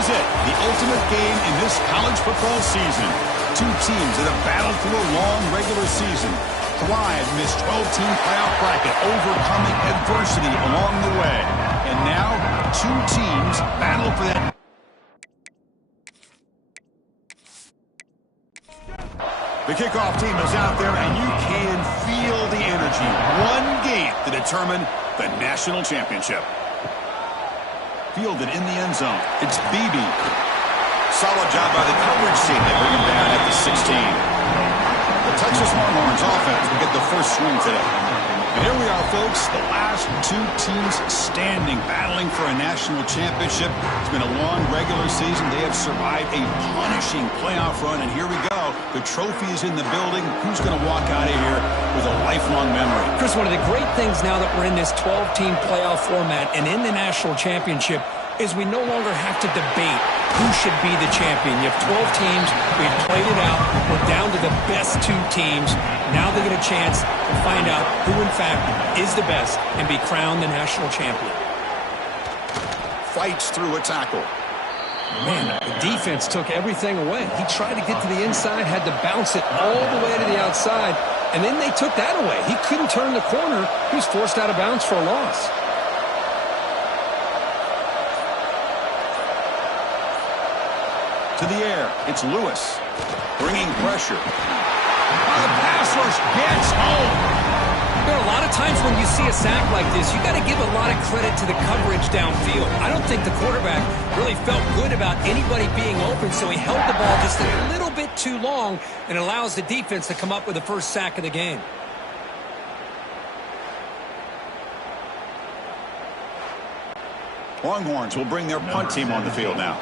is it, the ultimate game in this college football season. Two teams that have battled through a long regular season, thrive in this 12-team playoff bracket, overcoming adversity along the way. And now, two teams battle for that. The kickoff team is out there, and you can feel the energy. One game to determine the national championship. Fielded in the end zone. It's BB. Solid job by the coverage team. They bring him down at the 16. The Texas Longhorns offense will get the first swing today. And here we are, folks, the last two teams standing, battling for a national championship. It's been a long regular season. They have survived a punishing playoff run, and here we go. The trophy is in the building. Who's going to walk out of here with a lifelong memory? Chris, one of the great things now that we're in this 12-team playoff format and in the national championship is we no longer have to debate who should be the champion. You have 12 teams. We've played it out. We're down to the best two teams. Now they get a chance to find out who, in fact, is the best and be crowned the national champion. Fights through a tackle. Man, the defense took everything away. He tried to get to the inside, had to bounce it all the way to the outside, and then they took that away. He couldn't turn the corner. He was forced out of bounds for a loss. To the air, it's Lewis, bringing pressure. The pass rush gets home. There are a lot of times when you see a sack like this, you got to give a lot of credit to the coverage downfield. I don't think the quarterback really felt good about anybody being open, so he held the ball just a little bit too long and allows the defense to come up with the first sack of the game. Longhorns will bring their punt team on the field now.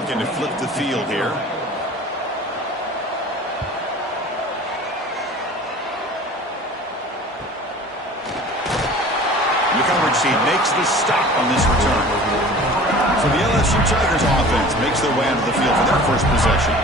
Looking to flip the field here. The coverage team makes the stop on this return. So the LSU Tigers offense makes their way onto the field for their first possession.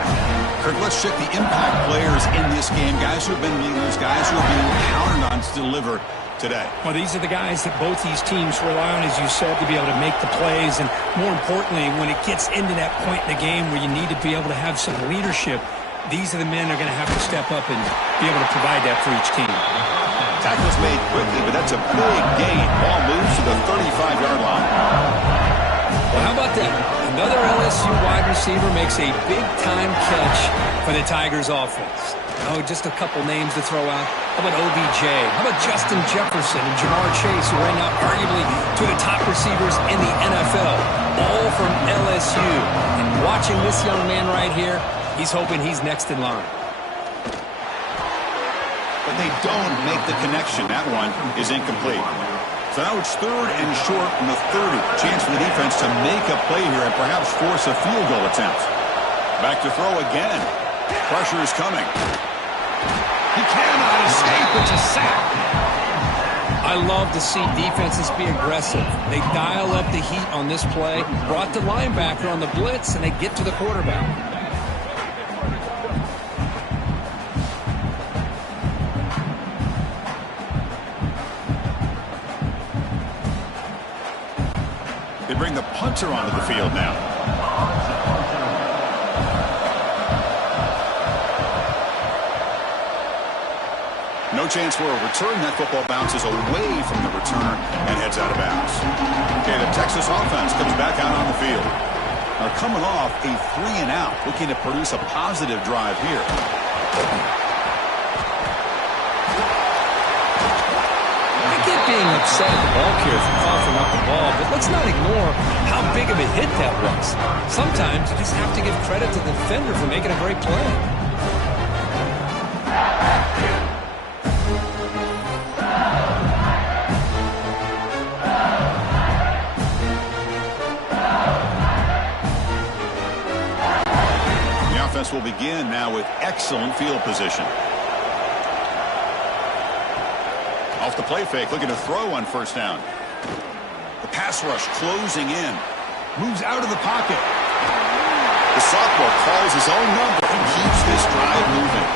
Kirk, let's check the impact players in this game. Guys who have been leaders, guys who are being counted on to deliver today. Well, these are the guys that both these teams rely on, as you said, to be able to make the plays. And more importantly, when it gets into that point in the game where you need to be able to have some leadership, these are the men that are going to have to step up and be able to provide that for each team. Tackle's made quickly, but that's a big gain. Ball moves to the 35-yard line. Well, how about that? Another LSU wide receiver makes a big-time catch for the Tigers offense. Oh, just a couple names to throw out. How about OBJ? How about Justin Jefferson and Jamar Chase, who right now arguably two of the top receivers in the NFL, all from LSU. And watching this young man right here, he's hoping he's next in line. But they don't make the connection. That one is incomplete. So now it's third and short from the 30. Chance for the defense to make a play here and perhaps force a field goal attempt. Back to throw again. Pressure is coming. He cannot escape. It's a sack. I love to see defenses be aggressive. They dial up the heat on this play, brought the linebacker on the blitz, and they get to the quarterback. They bring the punter onto the field now. No chance for a return. That football bounces away from the returner and heads out of bounds. Okay, the Texas offense comes back out on the field. Now coming off a 3-and-out, looking to produce a positive drive here. Being upset at the ball carrier for coughing up the ball, but let's not ignore how big of a hit that was. Sometimes you just have to give credit to the defender for making a great play. The offense will begin now with excellent field position. Off the play fake, looking to throw on first down. The pass rush closing in. Moves out of the pocket. The sophomore calls his own number and keeps this drive moving.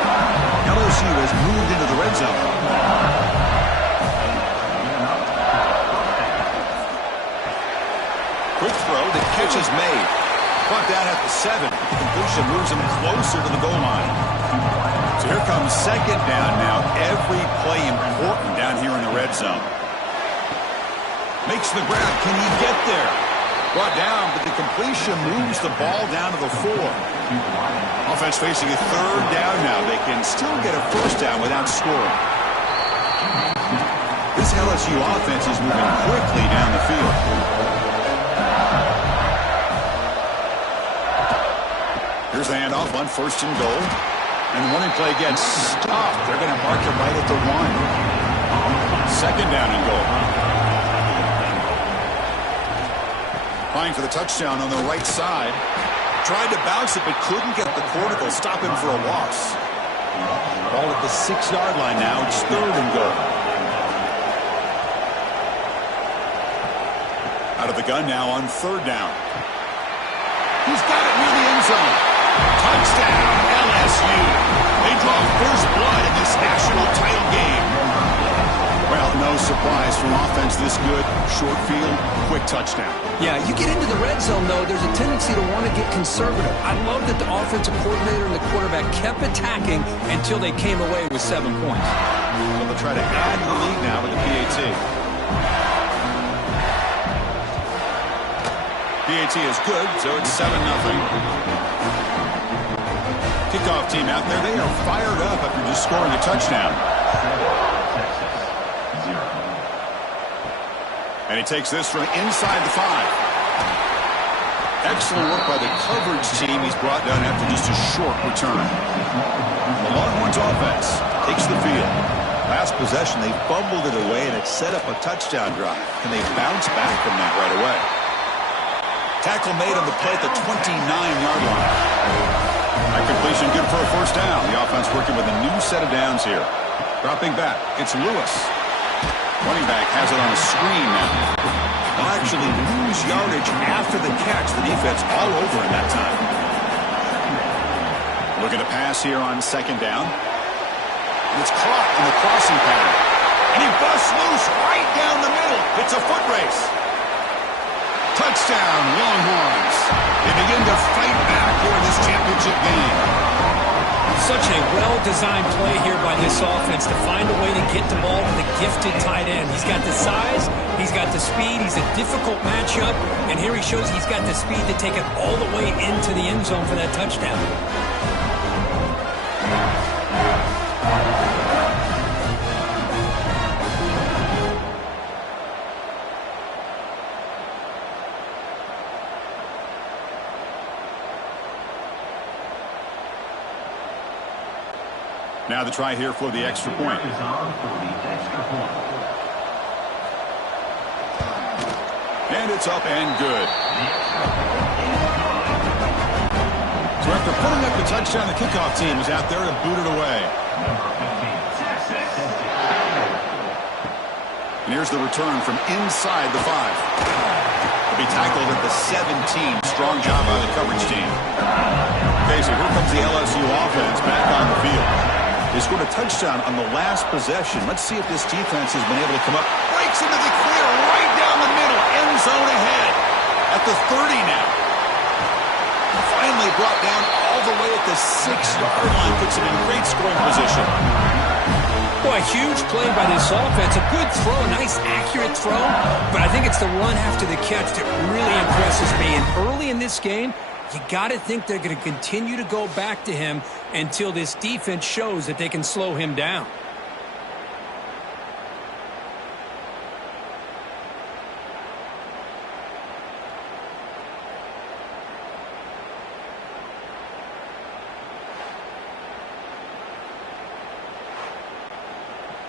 LSU has moved into the red zone. Quick throw, the catch is made. Brought down at the 7. The completion moves him closer to the goal line. So here comes second down now. Every play important down here in the red zone. Makes the grab. Can he get there? Brought down, but the completion moves the ball down to the 4. Offense facing a third down now. They can still get a first down without scoring. This LSU offense is moving quickly down the field. Here's the handoff on first and goal. And the running play gets stopped. They're going to mark it right at the 1. Second down and goal. Trying for the touchdown on the right side. Tried to bounce it, but couldn't get the quarter to stop him for a loss. Ball at the 6-yard line now. It's third and goal. Out of the gun now on third down. He's got it near the end zone. Touchdown, LSU. They draw first blood in this national title game. Well, no surprise from offense this good. Short field, quick touchdown. Yeah, you get into the red zone, though, there's a tendency to want to get conservative. I love that the offensive coordinator and the quarterback kept attacking until they came away with 7 points. So they'll try to add to the lead now with the PAT. PAT is good, so it's 7-0. Kickoff team out there, they are fired up after just scoring a touchdown. And he takes this from inside the 5. Excellent work by the coverage team he's brought down after just a short return. The Longhorns offense takes the field. Last possession, they fumbled it away, and it set up a touchdown drive. Can they bounce back from that right away? Tackle made on the play at the 29-yard line. That completion good for a first down. The offense working with a new set of downs here. Dropping back, it's Lewis. Running back has it on a screen now. They'll actually lose yardage after the catch. The defense all over in that time. Looking to pass here on second down. And it's caught in the crossing pattern. And he busts loose right down the middle. It's a foot race. Touchdown, Longhorns. They begin to fight back here in this championship game. Such a well-designed play here by this offense to find a way to get the ball to the gifted tight end. He's got the size, he's got the speed, he's a difficult matchup, and here he shows he's got the speed to take it all the way into the end zone for that touchdown. Now the try here for the extra point. And it's up and good. So after putting up the touchdown, the kickoff team is out there to boot it away. And here's the return from inside the 5. He'll be tackled at the 17. Strong job by the coverage team. Okay, so here comes the LSU offense back on the field. They scored a touchdown on the last possession. Let's see if this defense has been able to come up. Breaks into the clear right down the middle. End zone ahead. At the 30 now. Finally brought down all the way at the 6-yard line. Puts him in great scoring position. Boy, huge play by this offense. A good throw, nice accurate throw. But I think it's the run after the catch that really impresses me. And early in this game, you got to think they're going to continue to go back to him until this defense shows that they can slow him down.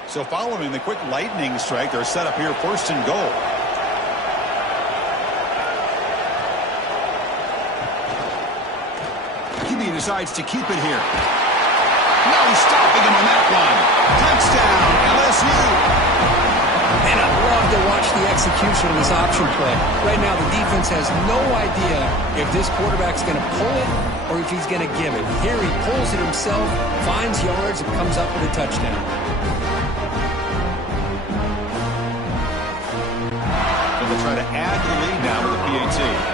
So following the quick lightning strike, they're set up here first and goal. He decides to keep it here. No stopping him on that one. Touchdown, LSU. And I love to watch the execution of this option play. Right now, the defense has no idea if this quarterback's going to pull it or if he's going to give it. Here he pulls it himself, finds yards, and comes up with a touchdown. So they'll try to add to the lead now with the PAT.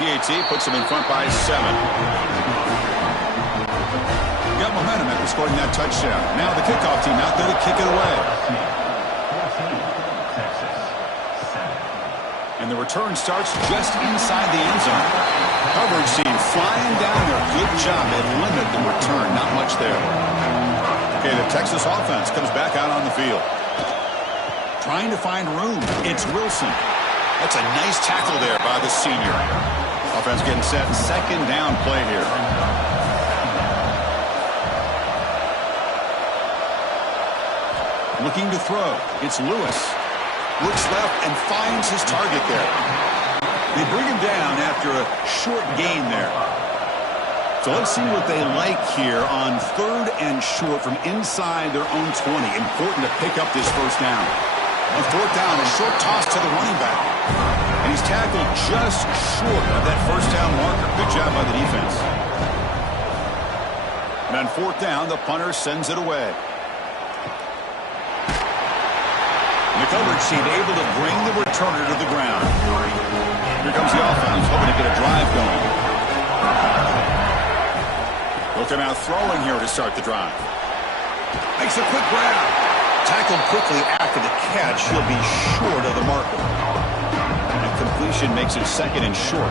PAT puts them in front by 7. Got momentum after scoring that touchdown. Now the kickoff team out there to kick it away. And the return starts just inside the end zone. Coverage team flying down there. Good job. They limit the return. Not much there. Okay, the Texas offense comes back out on the field. Trying to find room. It's Wilson. That's a nice tackle there by the senior. Offense getting set. Second down play here. Looking to throw. It's Lewis. Looks left and finds his target there. They bring him down after a short gain there. So let's see what they like here on 3rd and short from inside their own 20. Important to pick up this first down. On 4th down, a short toss to the running back. And he's tackled just short of that first down marker. Good job by the defense. And on 4th down, the punter sends it away. The coverage team able to bring the returner to the ground. Here comes the offense, hoping to get a drive going. Looking out throwing here to start the drive. Makes a quick grab. Tackled quickly after the catch. He'll be short of the marker. And completion makes it 2nd and short.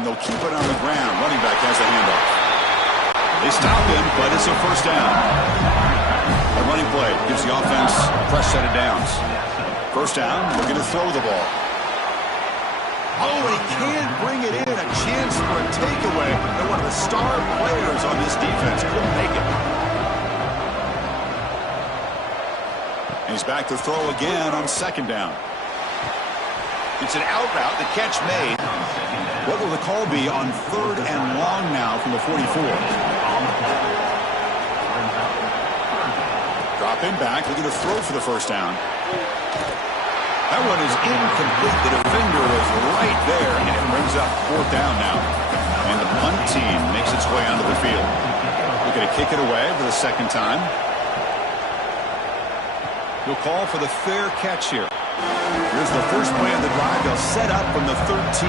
And they'll keep it on the ground. Running back has the handoff. They stop him, but it's a first down. A running play gives the offense a fresh set of downs. First down, looking to throw the ball. Oh, he can't bring it in. A chance for a takeaway. And one of the star players on this defense couldn't make it. And he's back to throw again on 2nd down. It's an out route. The catch made. What will the call be on 3rd and long now from the 44? Dropping back, looking to throw for the first down. That one is incomplete. The defender was right there, and it brings up 4th down now. And the punt team makes its way onto the field. Looking to kick it away for the 2nd time. He'll call for the fair catch here. Here's the first play of the drive. They'll set up from the 13.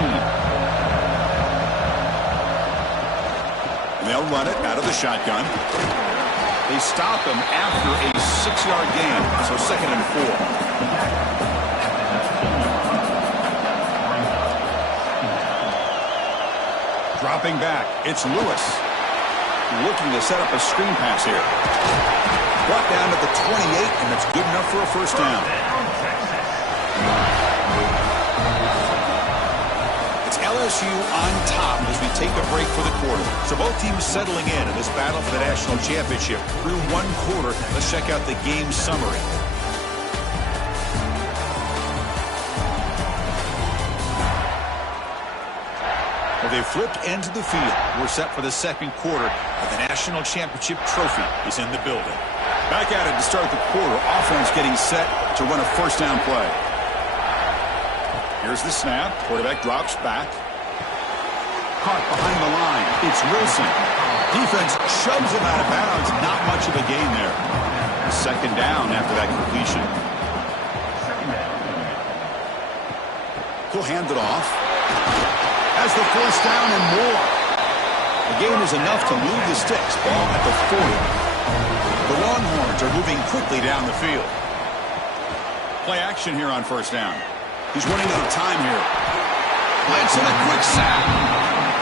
And they'll run it out of the shotgun. They stop him after a 6-yard gain, so 2nd and 4. Dropping back, it's Lewis. Looking to set up a screen pass here. Brought down at the 28, and it's good enough for a first down. It's LSU on top as we take a break for the quarter. So both teams settling in this battle for the national championship. Through 1 quarter, let's check out the game summary. Well, they flipped into the field. We're set for the 2nd quarter, and the national championship trophy is in the building. Back at it to start the quarter. Offense getting set to run a first down play. Here's the snap. Quarterback drops back. Caught behind the line. It's Wilson. Defense shoves him out of bounds. Not much of a gain there. 2nd down after that completion. He'll hand it off. Has the first down and more. The gain is enough to move the sticks. Ball at the 40. The Longhorns are moving quickly down the field. Play action here on first down. He's running out of time here. Blitz and a quick sack.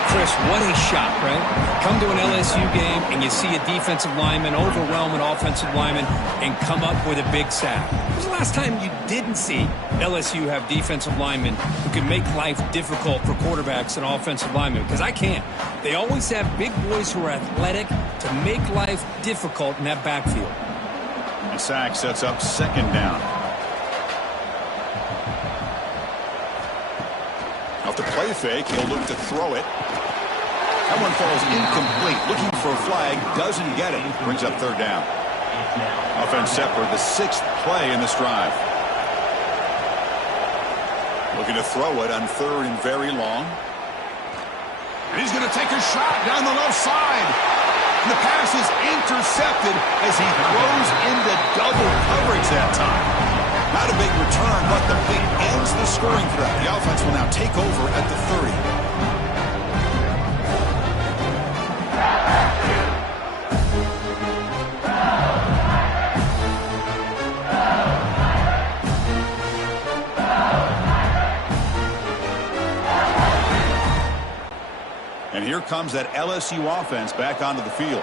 Chris, what a shot, right? Come to an LSU game and you see a defensive lineman overwhelm an offensive lineman and come up with a big sack. When was the last time you didn't see LSU have defensive linemen who can make life difficult for quarterbacks and offensive linemen? Because I can't. They always have big boys who are athletic to make life difficult in that backfield. The sack sets up 2nd down. Off the play fake, he'll look to throw it. That one falls incomplete. Looking for a flag, doesn't get it. Brings up 3rd down. Offense set for the 6th play in this drive. Looking to throw it on 3rd and very long. And he's going to take a shot down the left side. And the pass is intercepted as he throws into double coverage that time. Not a big return, but the pick ends the scoring threat. The offense will now take over at the 30. And here comes that LSU offense back onto the field.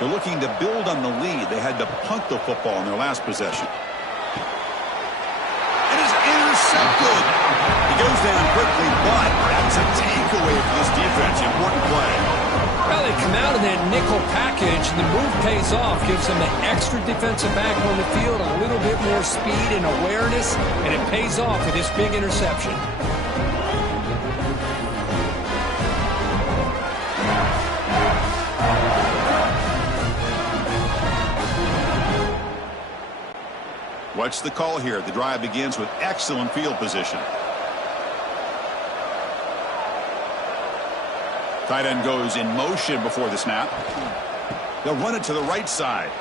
They're looking to build on the lead. They had to punt the football in their last possession. It is intercepted. He goes down quickly, but that's a takeaway for this defense. Important play. Well, they come out in that nickel package, and the move pays off. Gives them an extra defensive back on the field, a little bit more speed and awareness, and it pays off with this big interception. What's the call here? The drive begins with excellent field position. Tight end goes in motion before the snap. They'll run it to the right side.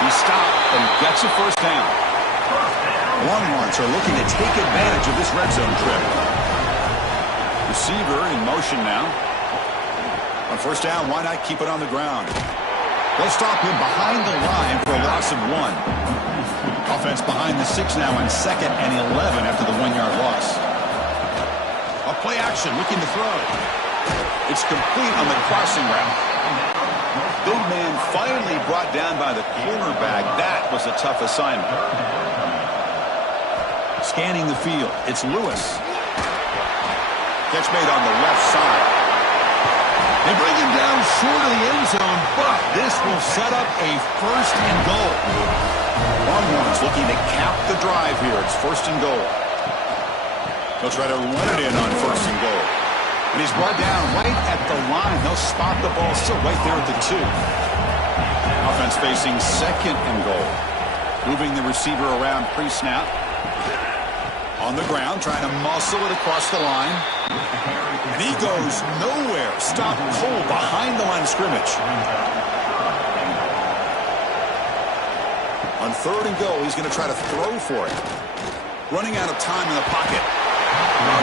He stopped and gets a first down. Longhorns are looking to take advantage of this red zone trip. Receiver in motion now. On first down, why not keep it on the ground? They'll stop him behind the line for a loss of 1. Offense behind the 6 now on 2nd and 11 after the 1-yard loss. A play action looking to throw. It's complete on the crossing route. Big man finally brought down by the cornerback. That was a tough assignment. Scanning the field. It's Lewis. Catch made on the left side. They bring him down short of the end zone, but this will set up a first and goal. Longhorns looking to cap the drive here. It's first and goal. They'll try to run it in on first and goal. And he's brought down right at the line. They'll spot the ball still right there at the 2. Offense facing second and goal. Moving the receiver around pre-snap. On the ground, trying to muscle it across the line. And he goes nowhere. Stopped cold behind the line of scrimmage. On third and goal, he's going to try to throw for it. Running out of time in the pocket.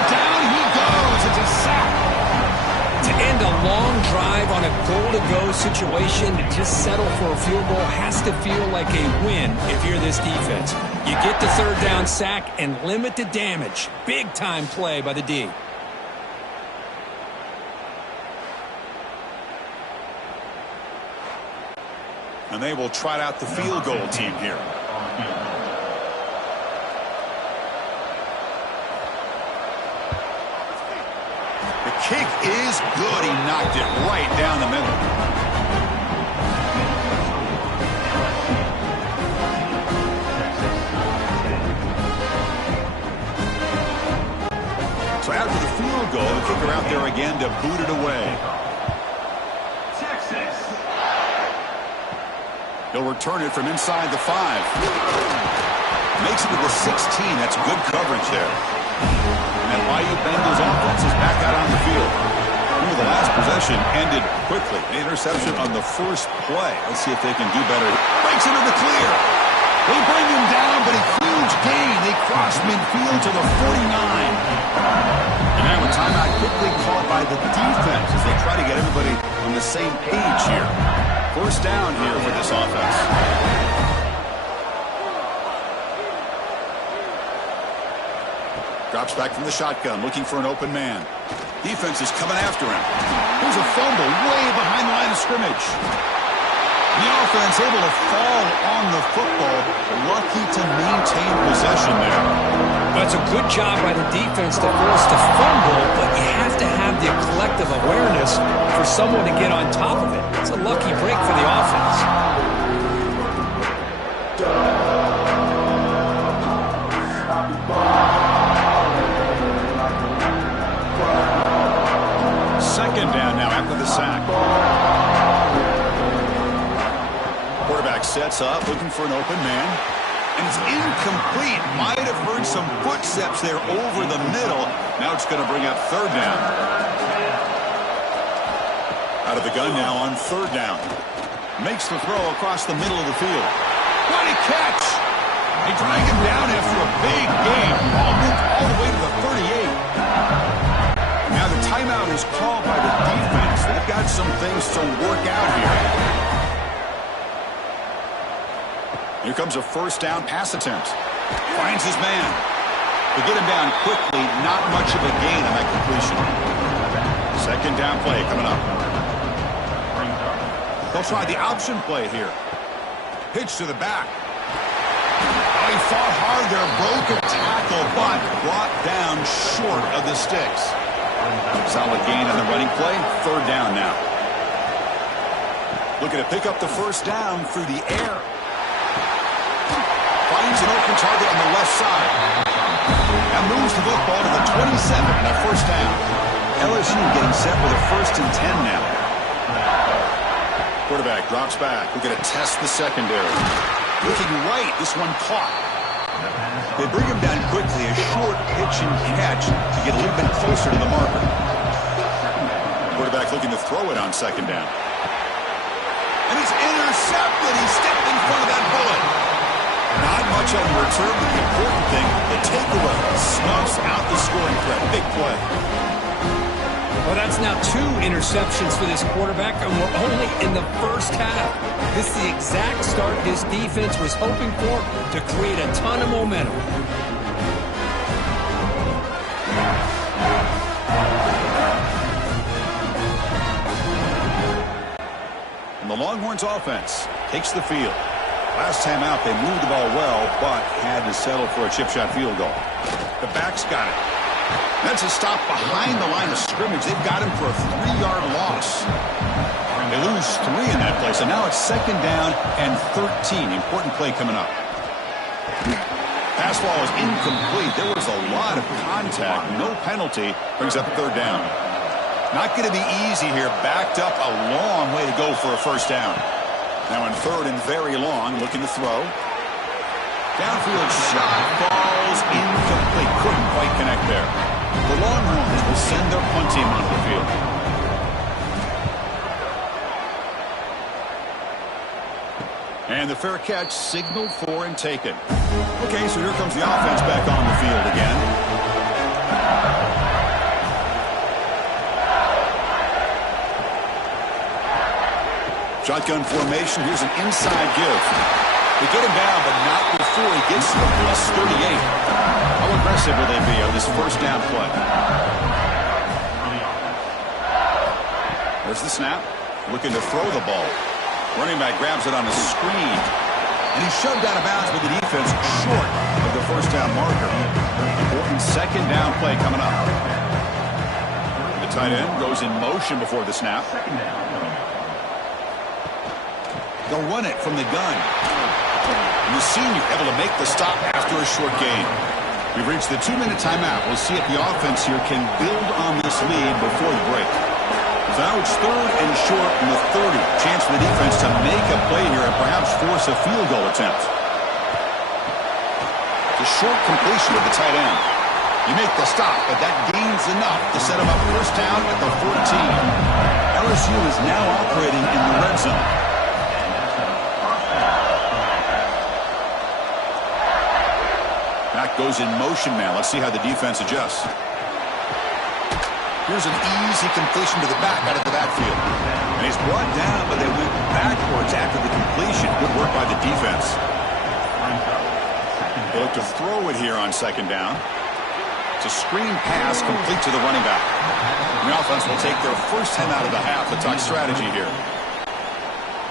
Down he goes. It's a sack. To end a long drive on a goal-to-go situation, to just settle for a field goal has to feel like a win if you're this defense. You get the third down sack and limit the damage. Big-time play by the D. And they will trot out the field goal team here. The kick is good. He knocked it right down the middle. So after the field goal, the kicker out there again to boot it away. He'll return it from inside the 5. Makes it to the 16. That's good coverage there. And YU Bengals offense is back out on the field. Ooh, the last possession ended quickly. The interception on the first play. Let's see if they can do better. Breaks into the clear. They bring him down, but a huge gain. They cross midfield to the 49. And now a timeout quickly called by the defense as they try to get everybody on the same page here. First down here for this offense. Drops back from the shotgun, looking for an open man. Defense is coming after him. Here's a fumble way behind the line of scrimmage. The offense able to fall on the football, lucky to maintain possession there. That's a good job by the defense to force the fumble, but you have to have the collective awareness for someone to get on top of it. It's a lucky break for the offense. Second down now after the sack. Quarterback sets up, looking for an open man. And it's incomplete. Might have heard some footsteps there over the middle. Now it's going to bring up third down. Out of the gun now on third down. Makes the throw across the middle of the field. What a catch! They drag him down after a big gain. Ball moved all the way to the 38. Now the timeout is called by the defense. They've got some things to work out here. Here comes a first down pass attempt. Finds his man. They get him down quickly. Not much of a gain on that completion. Second down play coming up. They'll try the option play here. Pitch to the back. Oh, he fought hard there. Broke a tackle, but brought down short of the sticks. Solid gain on the running play. Third down now. Looking to pick up the first down through the air. Finds an open target on the left side. Now moves the football to the 27 and a first down. LSU getting set with a 1st and 10 now. Quarterback drops back. We're going to test the secondary. Looking right, this one caught. They bring him down quickly, a short pitch and catch to get a little bit closer to the marker. Quarterback looking to throw it on second down. And it's intercepted. He stepped in front of that bullet. Not much on the return, but the important thing, the takeaway snuffs out the scoring threat. Big play. Well, that's now 2 interceptions for this quarterback, and we're only in the first half. This is the exact start this defense was hoping for to create a ton of momentum. And the Longhorns offense takes the field. Last time out, they moved the ball well, but had to settle for a chip shot field goal. The back's got it. That's a stop behind the line of scrimmage. They've got him for a 3-yard loss. They lose 3 in that play, so now it's second down and 13. Important play coming up. Pass ball is incomplete. There was a lot of contact. No penalty. Brings up third down. Not going to be easy here. Backed up a long way to go for a first down. Now in third and very long, looking to throw. Downfield shot falls incomplete. Couldn't quite connect there. The Longhorns will send their punt team onto the field. And the fair catch signaled for and taken. Okay, so here comes the offense back on the field again. Shotgun formation. Here's an inside give. They get him down, but not before he gets to the plus 38. How aggressive will they be on this first down play? There's the snap. Looking to throw the ball. Running back grabs it on the screen. And he's shoved out of bounds with the defense short of the first down marker. Important second down play coming up. The tight end goes in motion before the snap. They'll run it from the gun. And the senior able to make the stop after a short gain. We've reached the 2-minute timeout. We'll see if the offense here can build on this lead before the break. So now it's third and short in the 30. Chance for the defense to make a play here and perhaps force a field goal attempt. The short completion of the tight end. You make the stop, but that gains enough to set him up first down at the 14. LSU is now operating in the red zone. Back goes in motion now. Let's see how the defense adjusts. Here's an easy completion to the back out of the backfield. And he's brought down, but they went backwards after the completion. Good work by the defense. They look to throw it here on second down. It's a screen pass complete to the running back. And the offense will take their first 10 out of the half. The talk strategy here.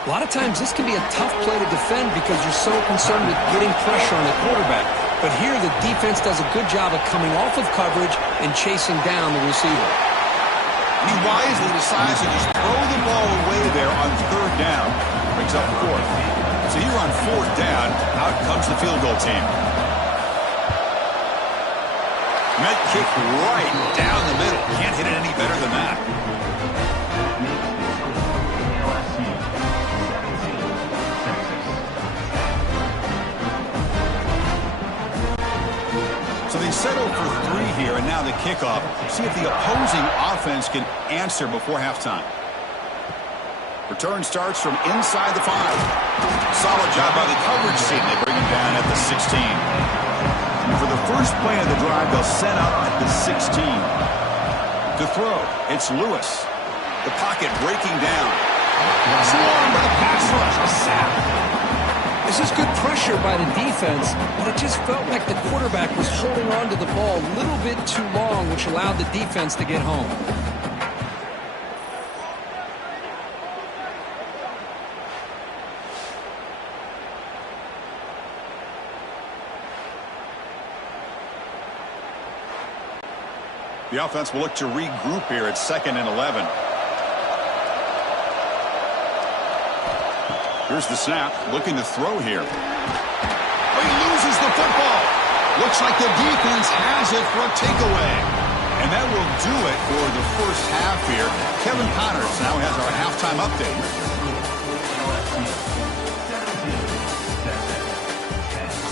A lot of times this can be a tough play to defend because you're so concerned with getting pressure on the quarterback. But here the defense does a good job of coming off of coverage and chasing down the receiver. And he wisely decides to just throw the ball away there on third down. Brings up fourth. So here on fourth down, out comes the field goal team. Met kick right down the middle. Can't hit it any better than that. So they settle for 3 here, and now the kickoff. See if the opposing offense can answer before halftime. Return starts from inside the 5. Solid job by the coverage team. They bring him down at the 16. And for the first play of the drive, they'll set up at the 16. To throw, it's Lewis. The pocket breaking down. Swarmed by the pass rush. A sack. This is good pressure by the defense, but it just felt like the quarterback was holding on to the ball a little bit too long, which allowed the defense to get home. The offense will look to regroup here at 2nd and 11. Here's the snap, looking to throw here. Oh, he loses the football. Looks like the defense has it for a takeaway. And that will do it for the first half here. Kevin Connors now has our halftime update.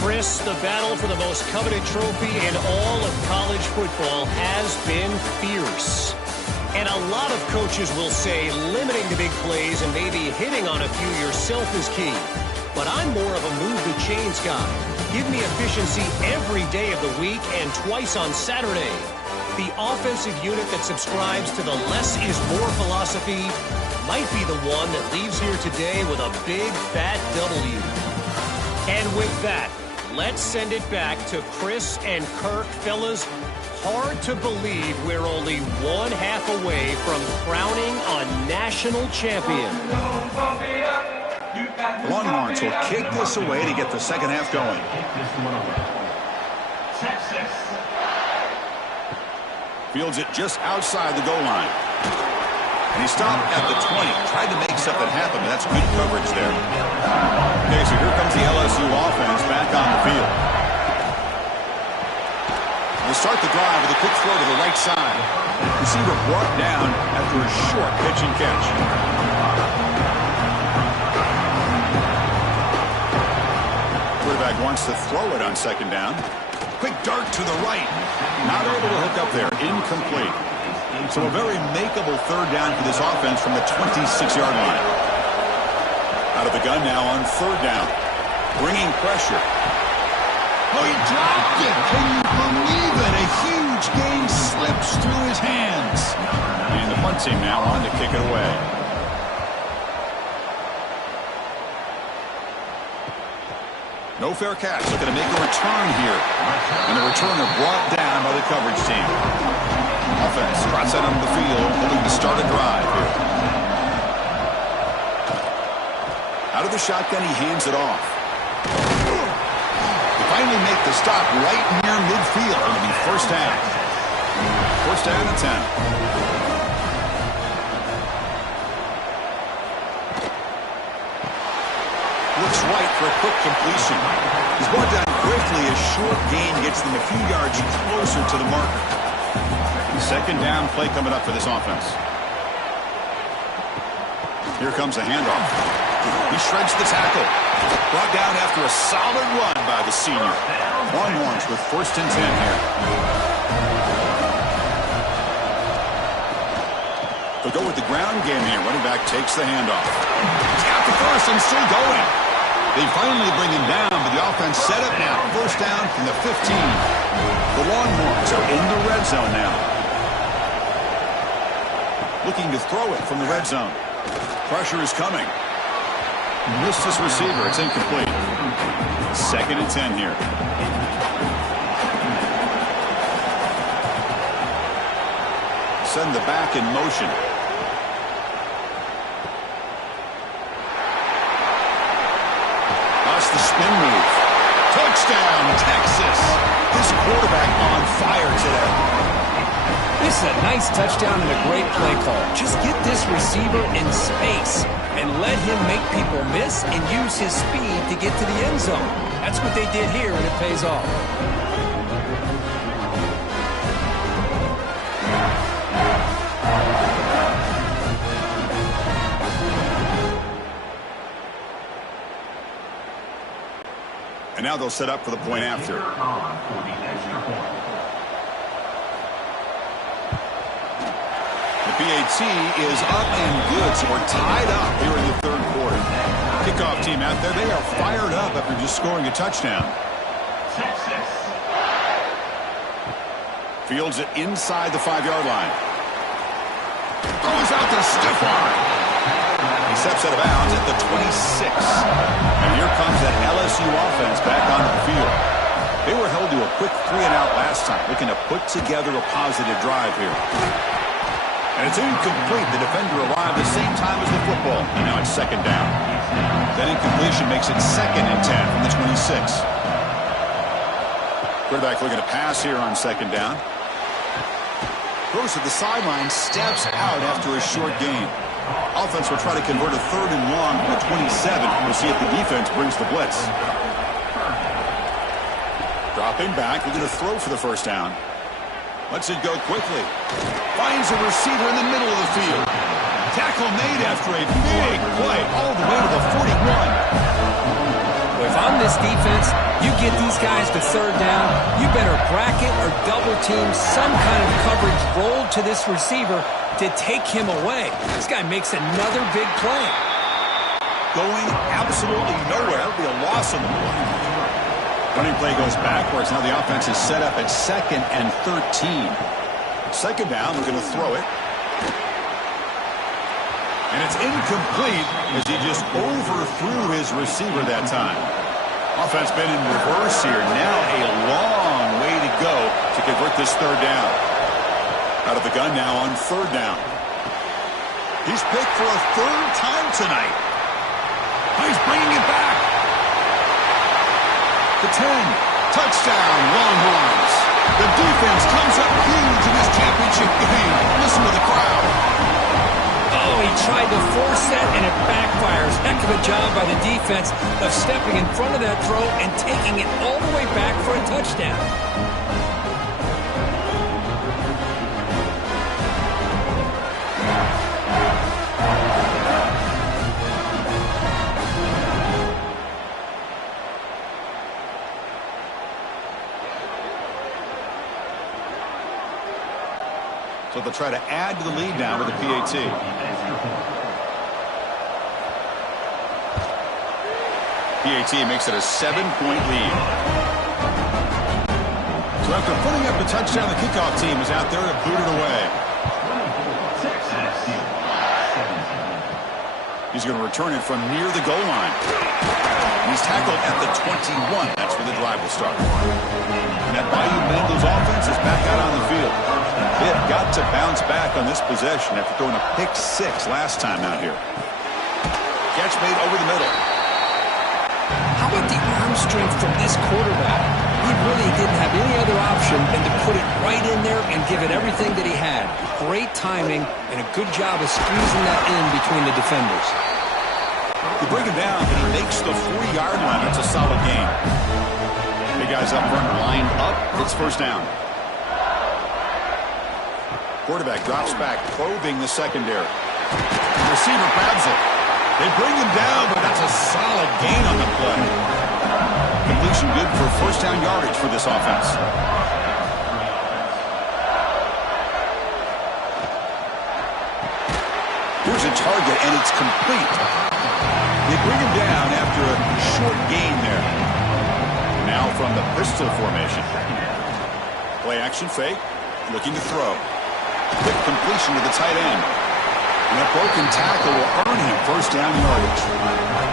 Chris, the battle for the most coveted trophy in all of college football has been fierce. And a lot of coaches will say limiting the big plays and maybe hitting on a few yourself is key. But I'm more of a move the chains guy. Give me efficiency every day of the week and twice on Saturday. The offensive unit that subscribes to the less is more philosophy might be the one that leaves here today with a big fat W. And with that, let's send it back to Chris and Kirk. Fellas, hard to believe we're only one half away from crowning a national champion. Longhorns will kick this away to get the second half going. Fields it just outside the goal line. And he stopped at the 20. Tried to make something happen, but that's good coverage there. Okay, so here comes the LSU offense back on the field. We'll start the drive with a quick throw to the right side. Receiver brought down after a short pitch and catch. Quarterback wants to throw it on 2nd down. Quick dart to the right. Not able to hook up there. Incomplete. So a very makeable 3rd down for this offense from the 26-yard line. Out of the gun now on 3rd down. Bringing pressure. Oh, he dropped it. Can you believe it? A huge gain slips through his hands. And the punt team now on to kick it away. No fair catch. Looking to make a return here. And the returner brought down by the coverage team. Offense trots out on the field, hoping to start a drive here. Out of the shotgun, he hands it off. They finally make the stop right near midfield. It'll be 1st down. 1st down and 10. Looks right for a quick completion. He's brought down quickly. A short gain gets them a few yards closer to the marker. 2nd down play coming up for this offense. Here comes a handoff. He shreds the tackle. Brought down after a solid run by the senior. Longhorns with 1st and 10 here. They'll go with the ground game here. Running back takes the handoff. He's got the first and still going. They finally bring him down, but the offense set up now. 1st down from the 15. The Longhorns are in the red zone now. Looking to throw it from the red zone. Pressure is coming. Missed his receiver. It's incomplete. 2nd and 10 here. Send the back in motion. That's the spin move. Touchdown, Texas. This quarterback on fire today. This is a nice touchdown and a great play call. Just get this receiver in space and let him make people miss and use his speed to get to the end zone. That's what they did here, and it pays off. And now they'll set up for the point after. The PAT is up and good, so we're tied up here in the third quarter. Kickoff team out there, they are fired up after just scoring a touchdown. Fields it inside the 5-yard line. Throws out the stiff arm. He steps out of bounds at the 26. And here comes that LSU offense back onto the field. They were held to a quick 3-and-out last time, looking to put together a positive drive here. And it's incomplete. The defender arrived the same time as the football. And now it's second down. That incompletion makes it 2nd and 10 from the 26. Quarterback looking to pass here on second down. Goes to the sideline, steps out after a short gain. Offense will try to convert a 3rd and long from the 27. We'll see if the defense brings the blitz. Dropping back, looking to throw for the first down. Lets it go quickly. Finds a receiver in the middle of the field. Tackle made after a big play all the way to the 41. If I'm this defense, you get these guys to third down, you better bracket or double team some kind of coverage rolled to this receiver to take him away. This guy makes another big play. Going absolutely nowhere. It'll be a loss on the board. Running play goes backwards. Now the offense is set up at 2nd and 13. Second down, we're going to throw it. And it's incomplete as he just overthrew his receiver that time. Offense been in reverse here. Now a long way to go to convert this third down. Out of the gun now on third down. He's picked for a 3rd time tonight. He's bringing it back. The 10. Touchdown, Longhorns. The defense comes up huge in this championship game. Listen to the crowd. Oh, he tried to force that, and it backfires. Heck of a job by the defense of stepping in front of that throw and taking it all the way back for a touchdown. So they'll try to add to the lead now with the PAT. PAT makes it a 7-point lead. So after putting up the touchdown, the kickoff team is out there to boot it away. He's going to return it from near the goal line. He's tackled at the 21. That's where the drive will start. And that Bayou Bengals offense is back out on the field. They've got to bounce back on this possession after throwing a pick 6 last time out here. Catch made over the middle. How about the arm strength from this quarterback? He really didn't have any other option than to put it right in there and give it everything that he had. Great timing and a good job of squeezing that in between the defenders. You bring him down, and he makes the 40-yard line. That's a solid game. Big guys up front lined up. It's first down. Quarterback drops back, probing the secondary. The receiver grabs it. They bring him down, but that's a solid gain on the play. Completion good for first down yardage for this offense. Here's a target, and it's complete. They bring him down after a short gain there. Now from the pistol formation. Play action fake, looking to throw. Quick completion to the tight end. And that broken tackle will earn him first down yardage.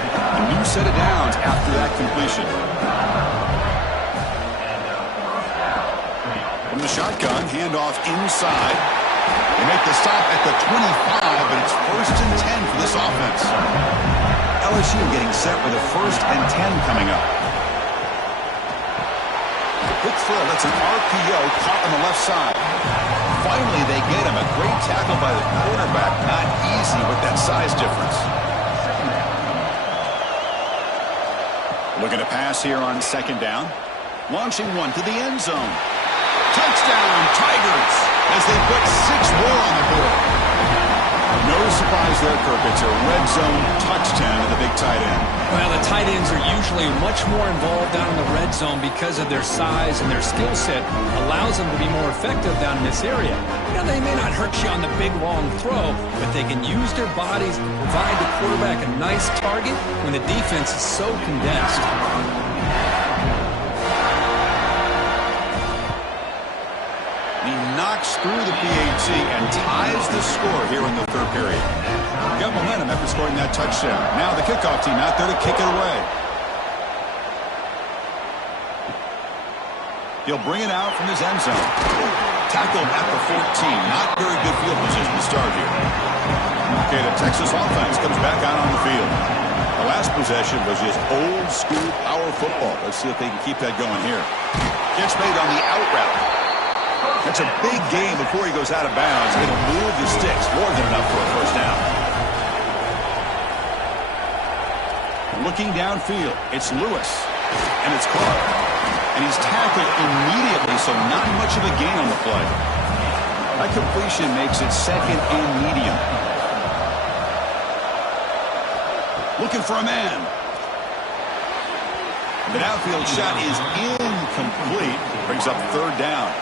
A new set of downs after that completion. From the shotgun, handoff inside. They make the stop at the 25, but it's first and 10 for this offense. LSU getting set with a first and 10 coming up. Quick throw, that's an RPO caught on the left side. Finally, they get him. A great tackle by the quarterback. Not easy with that size difference. Looking to pass here on second down. Launching one to the end zone. Touchdown, Tigers, as they put 6 more on the board. No surprise there, Kirk. It's a red zone touchdown to the big tight end. Well, the tight ends are usually much more involved down in the red zone because of their size, and their skill set allows them to be more effective down in this area. You know, they may not hurt you on the big, long throw, but they can use their bodies to provide the quarterback a nice target when the defense is so condensed. He knocks through the PAT and ties the score here in the third period. Got momentum after scoring that touchdown. Now the kickoff team out there to kick it away. He'll bring it out from his end zone. Tackled at the 14. Not very good field position to start here. Okay, the Texas offense comes back out on the field. The last possession was just old school power football. Let's see if they can keep that going here. Gets made on the out route. That's a big gain before he goes out of bounds. Going to move the sticks. More than enough for a first down. Looking downfield. It's Lewis. And it's caught. And he's tackled immediately, so not much of a gain on the play. That completion makes it second and medium. Looking for a man. The outfield shot is incomplete. Brings up third down.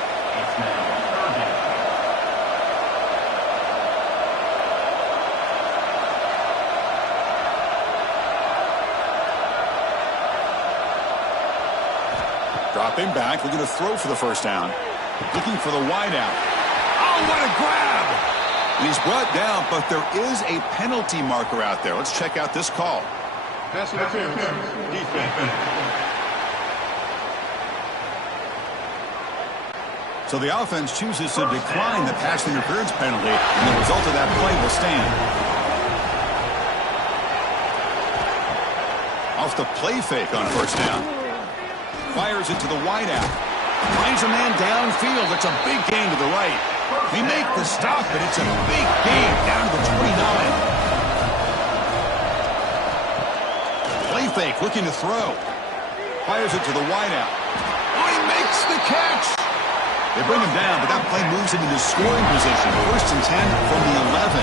Dropping back, looking to throw for the first down. Looking for the wideout. Oh, what a grab! And he's brought down, but there is a penalty marker out there. Let's check out this call. Pass interference. Defense. So the offense chooses to decline the pass interference penalty, and the result of that play will stand. Off the play fake on first down. Fires it to the wideout. Finds a man downfield. It's a big gain to the right. They make the stop, but it's a big gain down to the 29. Play fake, looking to throw. Fires it to the wideout. Oh, he makes the catch. They bring him down, but that play moves him into scoring position. First and 10 from the 11.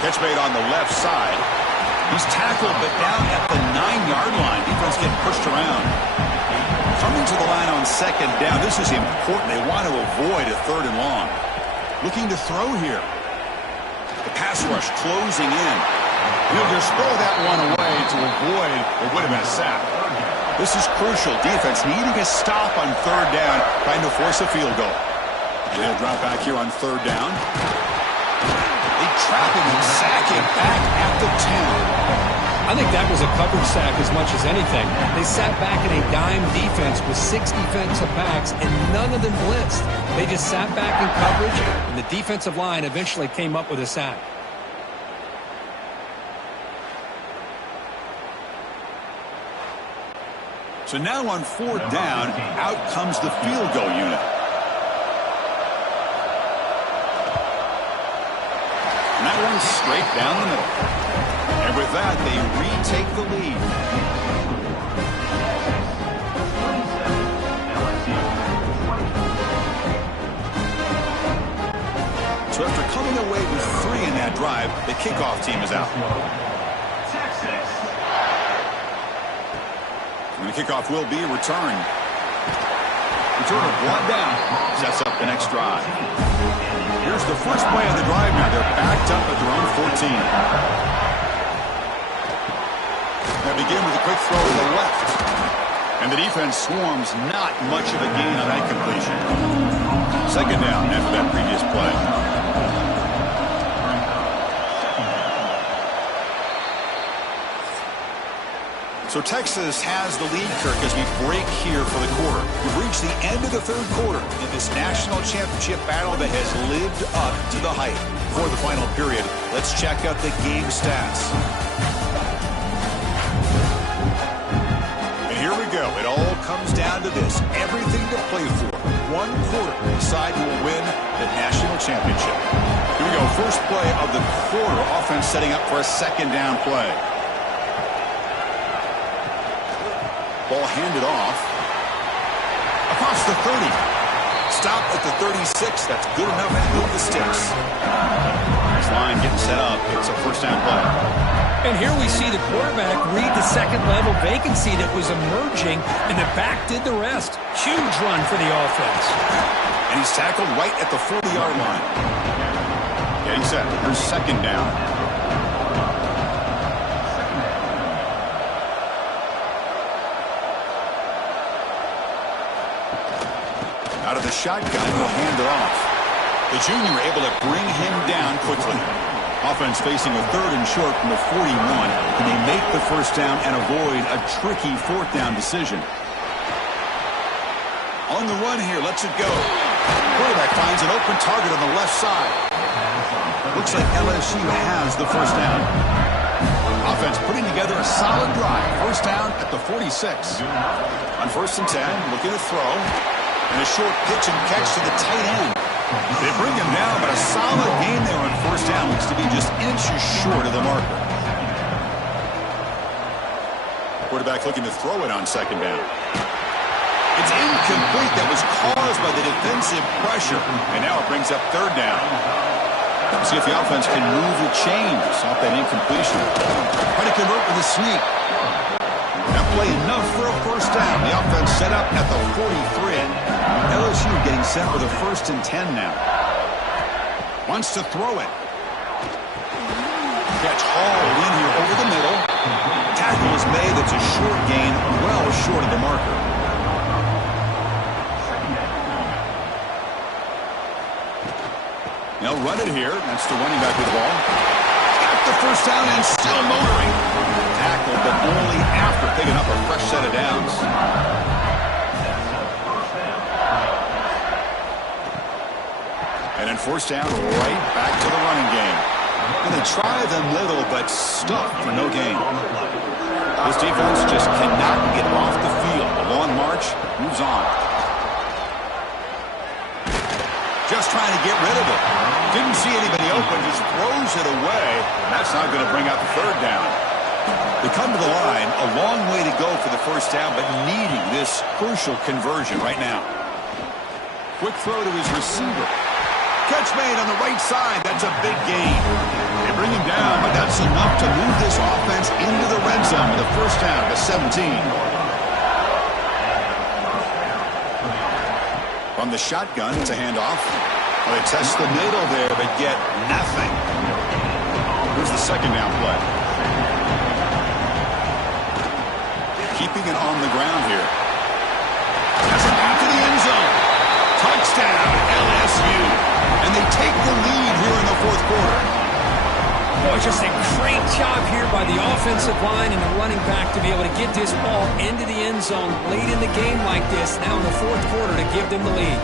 Catch made on the left side. He's tackled, but down at the 9-yard line. Defense getting pushed around. Coming to the line on second down. This is important. They want to avoid a third and long. Looking to throw here. The pass rush closing in. He'll just throw that one away to avoid what would have been a sack. This is crucial. Defense needing a stop on third down, trying to force a field goal. They'll drop back here on third down. They trap him and sack him back at the 10. I think that was a coverage sack as much as anything. They sat back in a dime defense with 6 defensive backs, and none of them blitzed. They just sat back in coverage, and the defensive line eventually came up with a sack. So now on fourth down, out comes the field goal unit. And that one's straight down the middle. And with that, they retake the lead. So after coming away with 3 in that drive, the kickoff team is out. And the kickoff will be returned. Return of 1 down. Sets up the next drive. Here's the first play of the drive now. They're backed up at their own 14. They begin with a quick throw to the left. And the defense swarms. Not much of a gain on that completion. Second down after that previous play. So Texas has the lead, Kirk, as we break here for the quarter. We've reached the end of the third quarter in this national championship battle that has lived up to the hype. For the final period, let's check out the game stats. And here we go. It all comes down to this. Everything to play for. 1 quarter to decide who will win the national championship. Here we go. First play of the quarter. Offense setting up for a second down play. Ball handed off. Across the 30. Stop at the 36. That's good enough to move the sticks. This line getting set up. It's a first down play. And here we see the quarterback read the second-level vacancy that was emerging, and the back did the rest. Huge run for the offense. And he's tackled right at the 40-yard line. Getting set. Here's second down. Out of the shotgun, he'll hand it off. The junior able to bring him down quickly. Offense facing a third and short from the 41. Can they make the first down and avoid a tricky fourth down decision? On the run here, lets it go. Quarterback finds an open target on the left side. Looks like LSU has the first down. Offense putting together a solid drive. First down at the 46. On first and 10, looking to throw. And a short pitch and catch to the tight end. They bring him down, but a solid gain there on first down. Looks to be just inches short of the marker. Quarterback looking to throw it on second down. It's incomplete. That was caused by the defensive pressure. And now it brings up third down. Let's see if the offense can move the chains off that incompletion. Try to convert with a sneak. That play enough for a first down. The offense set up at the 43. LSU getting set with a first and 10 now. Wants to throw it. Catch hauled in here over the middle. Tackle is made. That's a short gain, well short of the marker. They'll run it here. That's the running back with the ball. Got the first down and still motoring. Tackled, but only after picking up a fresh set of downs. And then first down, right back to the running game. And they try them little, but stuffed for no gain. This defense just cannot get off the field. The long march moves on. Just trying to get rid of it. Didn't see anybody open, just throws it away. That's not going to bring out the third down. They come to the line, a long way to go for the first down, but needing this crucial conversion right now. Quick throw to his receiver. Catch made on the right side. That's a big gain. They bring him down, but that's enough to move this offense into the red zone with a first down to 17. From the shotgun, it's a handoff. Well, they test the middle there, but get nothing. Here's the second down play. Keeping it on the ground here. Has it back to the end zone. Touchdown, LSU. And they take the lead here in the fourth quarter. Boy, just a great job here by the offensive line and the running back to be able to get this ball into the end zone late in the game like this, now in the fourth quarter, to give them the lead.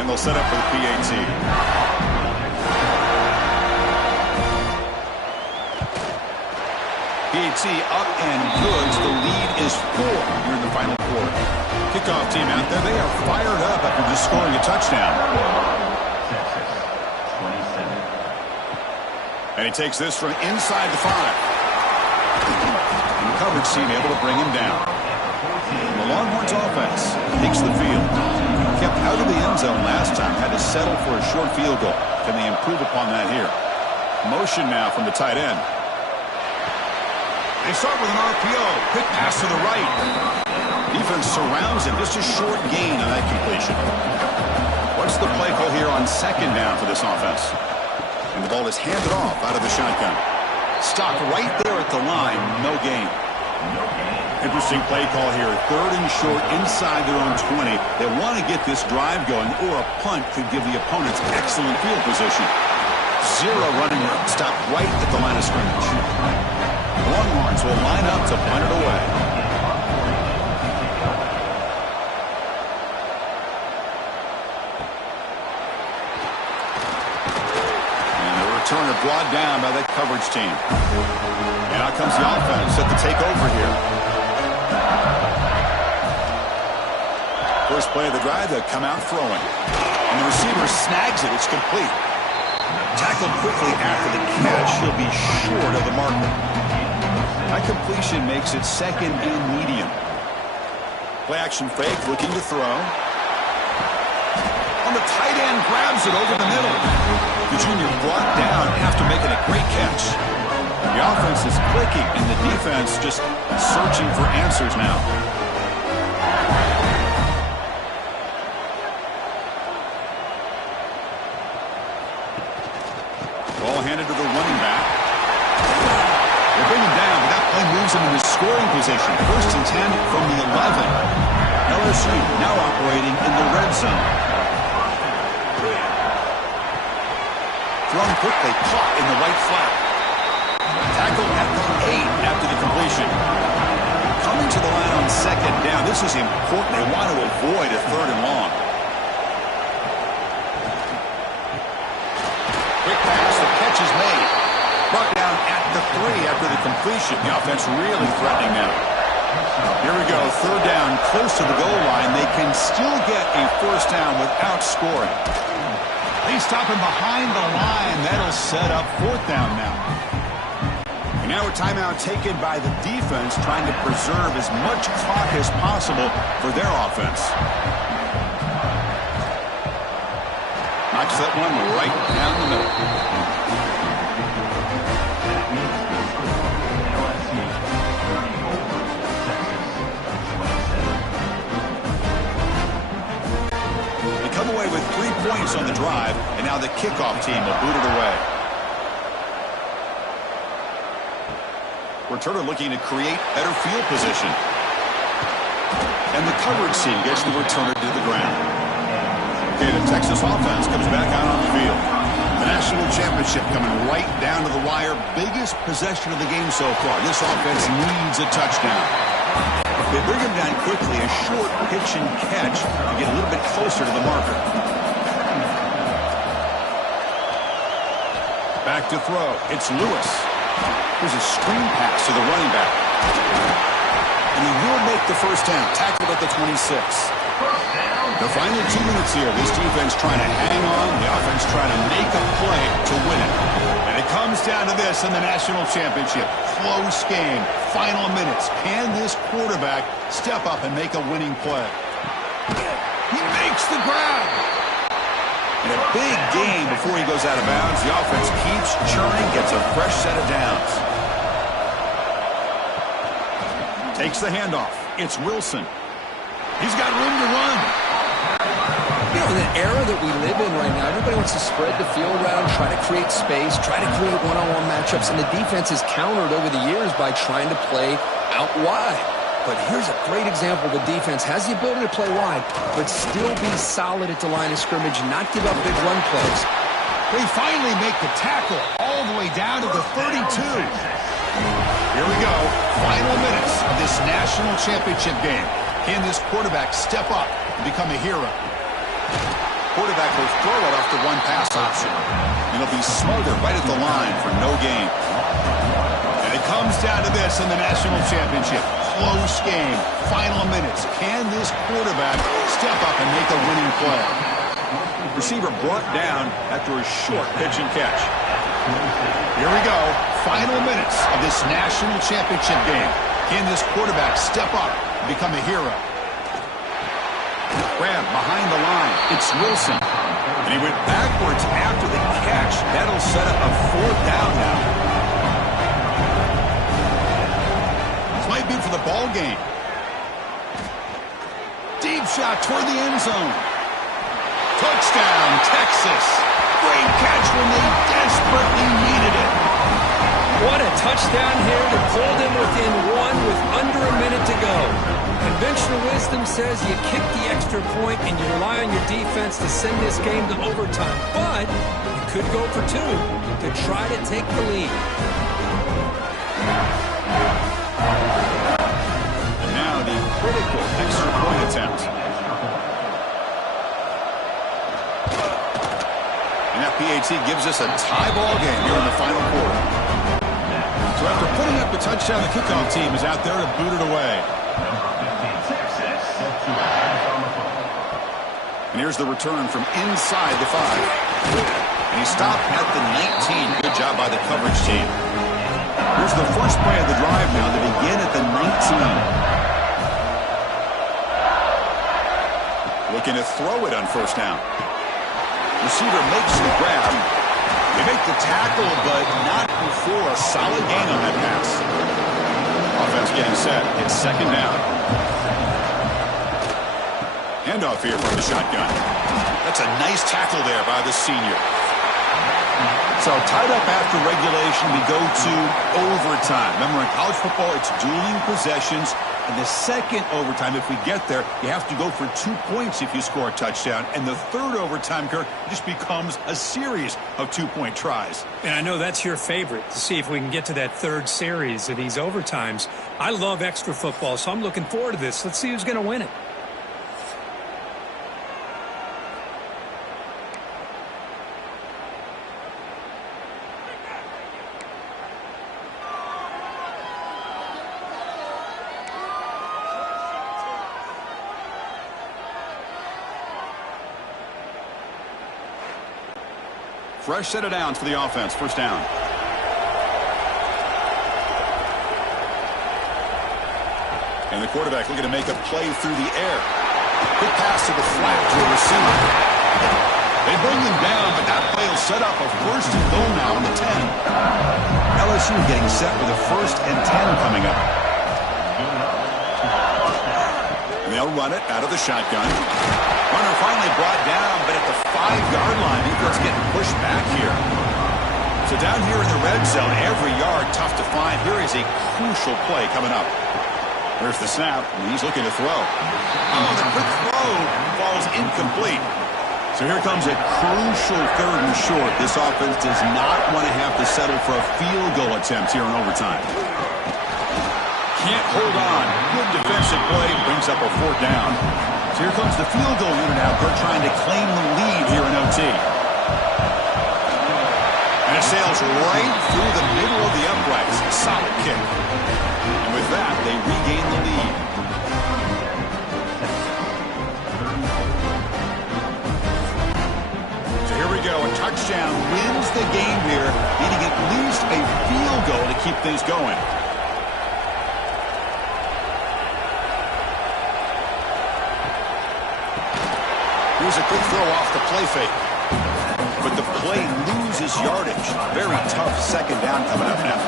And they'll set up for the PAT. PAT up and good. The lead is 4 here in the final quarter. Kickoff team out there. They are fired up after just scoring a touchdown. And he takes this from inside the 5. And the coverage team able to bring him down. And the Longhorns offense takes the field. Kept out of the end zone last time. Had to settle for a short field goal. Can they improve upon that here? Motion now from the tight end. They start with an RPO. Quick pass to the right. Defense surrounds him. Just a short gain on that completion. What's the play call here on second down for this offense? And the ball is handed off out of the shotgun. Stopped right there at the line. No gain. Interesting play call here. Third and short inside their own 20. They want to get this drive going, or a punt could give the opponents excellent field position. Zero running room. Stopped right at the line of scrimmage. Longhorns will line up to punt it away. And the returner brought down by that coverage team. And out comes the offense set to take over here. First play of the drive, they'll come out throwing. And the receiver snags it. It's complete. Tackled quickly after the catch. He'll be short of the marker. That completion makes it second and medium. Play action fake, looking to throw. On the tight end, grabs it over the middle. The junior brought down after making a great catch. The offense is clicking, and the defense just searching for answers now. Ball handed to the running back. They bring him down, but that play moves him into scoring position. 1st and 10 from the 11. LSU now operating in the red zone. Thrown quickly, caught in the right flat. Tackled at the 8 after the completion. Coming to the line on 2nd down. This is important. They want to avoid a 3rd and long. Quick pass, the catch is made. Brought down at the 3 after the completion. The offense really threatening now. Here we go, 3rd down, close to the goal line. They can still get a 1st down without scoring. They stop him behind the line. That'll set up 4th down now. And now a timeout taken by the defense, trying to preserve as much clock as possible for their offense. Knocks that one right down the middle. They come away with 3 points on the drive, and now the kickoff team will boot it away. Returner looking to create better field position. And the coverage team gets the returner to the ground. Okay, the Texas offense comes back out on the field. The national championship coming right down to the wire. Biggest possession of the game so far. This offense needs a touchdown. They bring him down quickly, a short pitch and catch to get a little bit closer to the marker. Back to throw. It's Lewis. Here's a screen pass to the running back. And he will make the 1st down. Tackled at the 26. The final 2 minutes here. This defense trying to hang on. The offense trying to make a play to win it. And it comes down to this in the national championship. Close game. Final minutes. Can this quarterback step up and make a winning play? He makes the grab. And a big game before he goes out of bounds. The offense keeps churning, gets a fresh set of downs. Takes the handoff. It's Wilson. He's got room to run. You know, in the era that we live in right now, everybody wants to spread the field around, try to create space, try to create one-on-one matchups, and the defense has countered over the years by trying to play out wide. But here's a great example. The defense has the ability to play wide, but still be solid at the line of scrimmage, not give up big run plays. They finally make the tackle all the way down to the 32. Here we go. Final minutes of this national championship game. Can this quarterback step up and become a hero? Quarterback will throw it off the one pass option. And it'll be smothered right at the line for no gain. And it comes down to this in the national championship. Close game. Final minutes. Can this quarterback step up and make a winning play? Receiver brought down after a short pitch and catch. Here we go. Final minutes of this national championship game. Can this quarterback step up and become a hero? Grab behind the line. It's Wilson. And he went backwards after the catch. That'll set up a 4th down now. This might be for the ball game. Deep shot toward the end zone. Touchdown, Texas. Great catch when they desperately needed it. What a touchdown here to pull them within 1 with under a minute to go. Conventional wisdom says you kick the extra point and you rely on your defense to send this game to overtime. But you could go for 2 to try to take the lead. And now the critical extra point attempt. And that PAT gives us a tie ball game here in the final quarter. So after putting up the touchdown, the kickoff team is out there to boot it away. And here's the return from inside the 5. And he stopped at the 19. Good job by the coverage team. Here's the first play of the drive now. They begin at the 19. Looking to throw it on first down. Receiver makes the grab. They make the tackle, but not before a solid gain on that pass. Offense getting set. It's second down. Handoff here from the shotgun. That's a nice tackle there by the senior. So tied up after regulation, we go to overtime. Remember, in college football, it's dueling possessions. And the second overtime, if we get there, you have to go for 2 points if you score a touchdown. And the third overtime, Kirk, just becomes a series of 2-point tries. And I know that's your favorite, to see if we can get to that third series of these overtimes. I love extra football, so I'm looking forward to this. Let's see who's going to win it. Fresh set of downs for the offense. First down. And the quarterback looking to make a play through the air. Quick pass to the flat to a receiver. They bring him down, but that play will set up a first and goal now on the 10. LSU getting set with a first and 10 coming up. And they'll run it out of the shotgun. Runner finally brought down, but at the 5-yard line, Eagles getting pushed back here. So down here in the red zone, every yard tough to find. Here is a crucial play coming up. There's the snap, and he's looking to throw. Oh, the quick throw falls incomplete. So here comes a crucial third and short. This offense does not want to have to settle for a field goal attempt here in overtime. Can't hold on. Good defensive play brings up a fourth down. So here comes the field goal unit out. They're trying to claim the lead here in OT. And it sails right through the middle of the uprights. A solid kick. And with that, they regain the lead. So here we go. A touchdown wins the game here, needing at least a field goal to keep things going. Here's a quick throw off the play fake. But the play loses yardage. Very tough second down coming up now.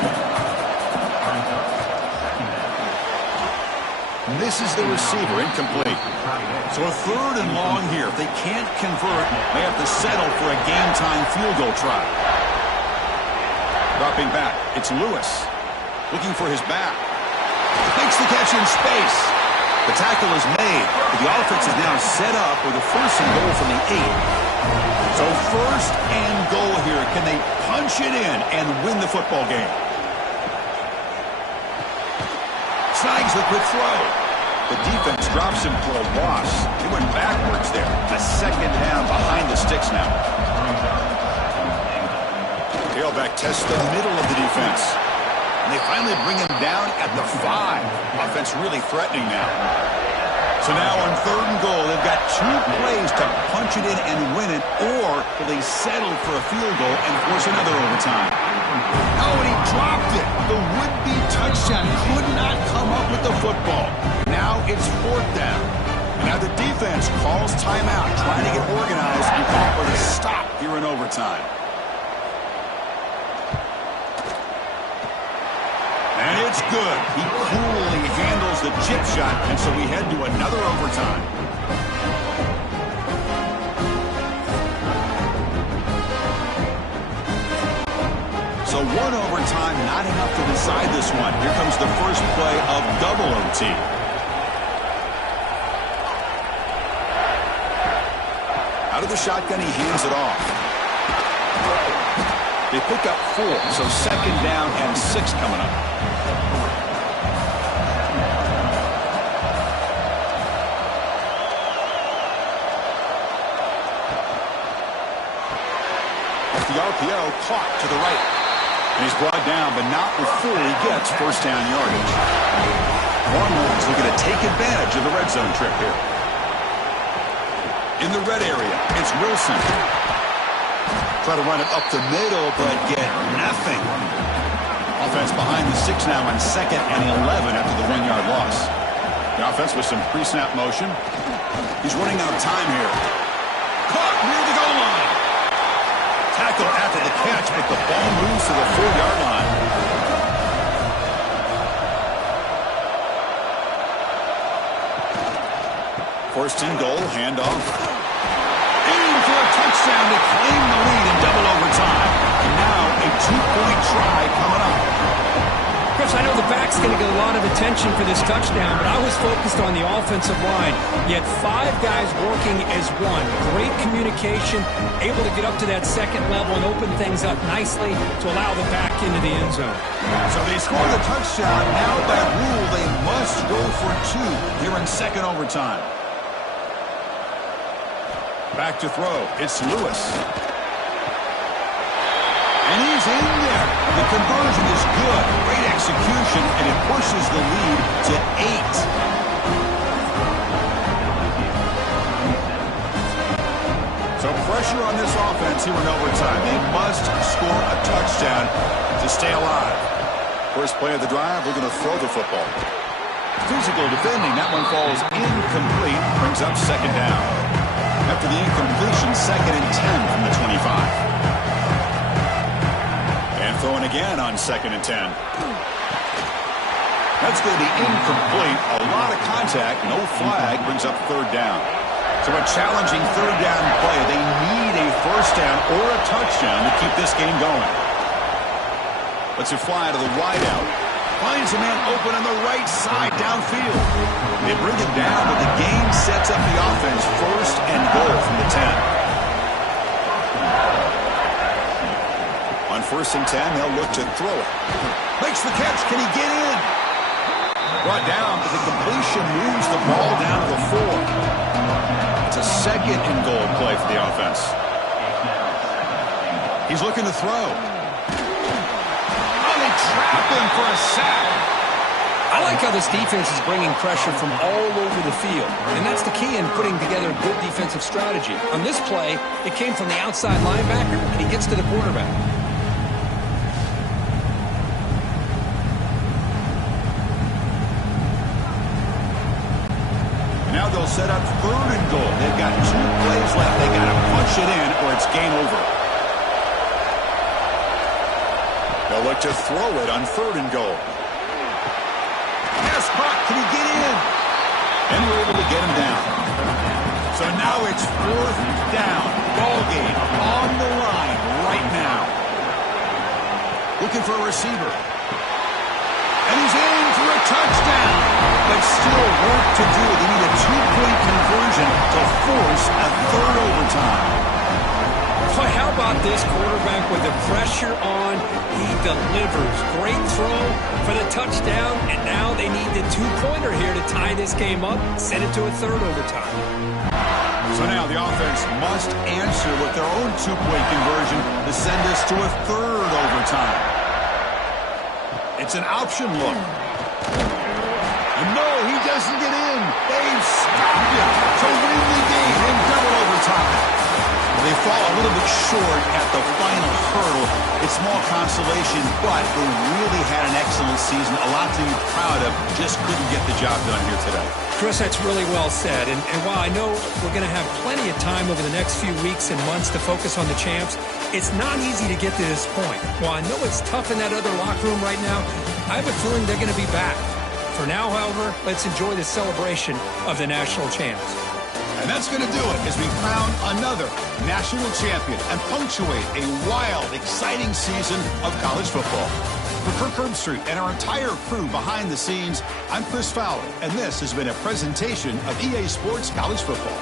Misses the receiver, incomplete. So a third and long here. If they can't convert, they have to settle for a game-time field goal try. Dropping back, it's Lewis. Looking for his back. Makes the catch in space. The tackle is made, but the offense is now set up with a first and goal from the 8. So first and goal here. Can they punch it in and win the football game? Snags the quick throw. The defense drops him for a loss. He went backwards there. A second down behind the sticks now. Tailback tests the middle of the defense. And they finally bring him down at the 5. Offense really threatening now. So now on third and goal, they've got 2 plays to punch it in and win it, or will they settle for a field goal and force another overtime? Oh, and he dropped it. The would-be touchdown could not come up with the football. Now it's fourth down. And now the defense calls timeout, trying to get organized and come up with a stop here in overtime. And it's good. He coolly handles the chip shot, and so we head to another overtime. So one overtime, not enough to decide this one. Here comes the first play of double OT. Out of the shotgun, he hands it off. They pick up 4, so second down and 6 coming up. The RPO caught to the right. And he's brought down, but not before he gets first down yardage. Longhorns looking to take advantage of the red zone trip here. In the red area, it's Wilson. Try to run it up the middle, but get nothing. Offense behind the 6 now on 2nd and 11 after the 1-yard loss. The offense with some pre-snap motion. He's running out of time here. Caught near the goal line. Tackle after the catch, but the ball moves to the 4-yard line. First and goal, handoff. Aim for a touchdown to claim the lead in double overtime. And now a 2-point try coming up. Chris, I know the back's going to get a lot of attention for this touchdown, but I was focused on the offensive line. You had 5 guys working as one. Great communication, able to get up to that second level and open things up nicely to allow the back into the end zone. So they score the touchdown. Now by rule, they must go for 2 here in second overtime. Back to throw. It's Lewis. And he's in there. The conversion is good. Great execution, and it pushes the lead to 8. So pressure on this offense here in overtime. They must score a touchdown to stay alive. First play of the drive, we're going to throw the football. Physical defending. That one falls incomplete. Brings up second down. After the incompletion, 2nd and 10 from the 25. And throwing again on 2nd and 10. That's going to be incomplete. A lot of contact. No flag. Brings up 3rd down. So a challenging 3rd down play. They need a first down or a touchdown to keep this game going. Let's it fly to the wideout. Finds a man open on the right side downfield. They bring it down, but the game sets up the offense. First and goal from the 10. On 1st and 10, they'll look to throw it. Makes the catch. Can he get in? Brought down, but the completion moves the ball down to the 4. It's a 2nd and goal play for the offense. He's looking to throw. Oh, they trap him for a sack. I like how this defense is bringing pressure from all over the field. And that's the key in putting together a good defensive strategy. On this play, it came from the outside linebacker, and he gets to the quarterback. Now they'll set up 3rd and goal. They've got 2 plays left. They got to punch it in or it's game over. They'll look to throw it on 3rd and goal. Yes, caught. Can he get in? And we're able to get him down. So now it's 4th down. Ball game on the line right now. Looking for a receiver. And he's in for a touchdown. But still work to do. They need a 2-point conversion to force a 3rd overtime. But how about this quarterback with the pressure on? He delivers. Great throw for the touchdown, and now they need the 2-pointer here to tie this game up, send it to a 3rd overtime. So now the offense must answer with their own 2-point conversion to send us to a 3rd overtime. It's an option look. And no, he doesn't get in. They've stopped him to win the game in double overtime. They fall a little bit short at the final hurdle. It's small consolation, but they really had an excellent season. A lot to be proud of. Just couldn't get the job done here today. Chris, that's really well said. And while I know we're going to have plenty of time over the next few weeks and months to focus on the champs, it's not easy to get to this point. While I know it's tough in that other locker room right now, I have a feeling they're going to be back. For now, however, let's enjoy the celebration of the national champs. And that's going to do it as we crown another national champion and punctuate a wild, exciting season of college football. For Kirk Herbstreit and our entire crew behind the scenes, I'm Chris Fowler, and this has been a presentation of EA Sports College Football.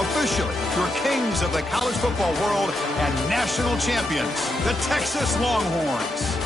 Officially, your kings of the college football world and national champions, the Texas Longhorns.